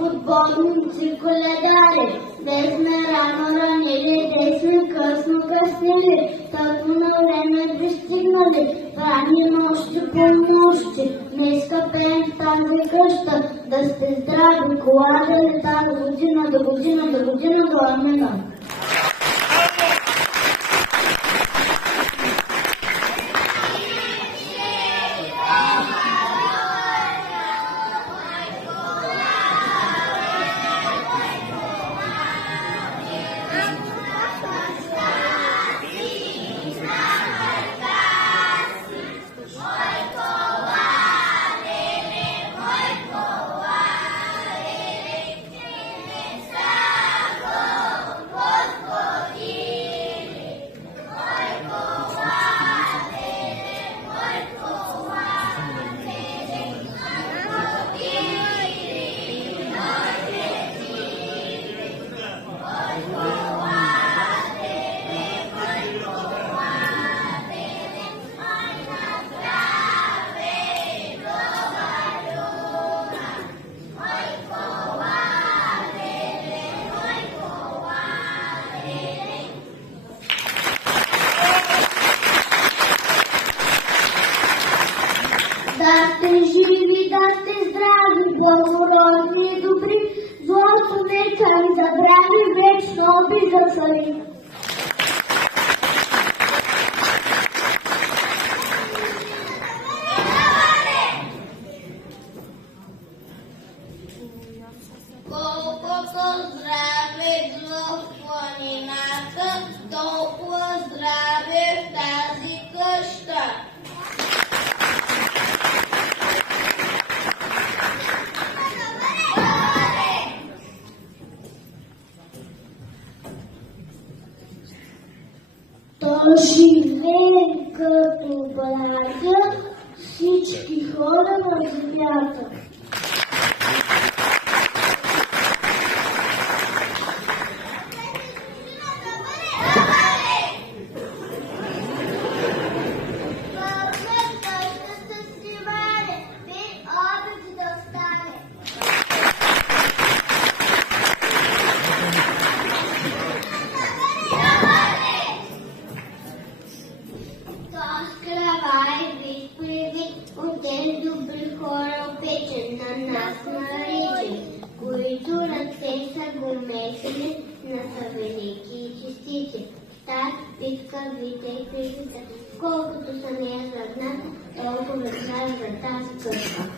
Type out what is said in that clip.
Отборници коледари, днес сме рано ранили, днес сме късно къснили, тъкмо на време пристигнали, брани нощи по нощи, днеска пеем в тази къща, да сте здрави, кола да лета до година, до година, до година, до амина. Да сте живи, да сте здрави, благородни и добри, злото нека ви забрави, вечно обида са ви. Колкото здраве в планината, толкова здраве в тази къща. То живее като братя всички хора на земята. Добри хора опечен на нас нарича, които ръце са го месили, на са велики и чистици. Тази питка вите и кризата, колкото са нея задната, толкова знае за тази къща.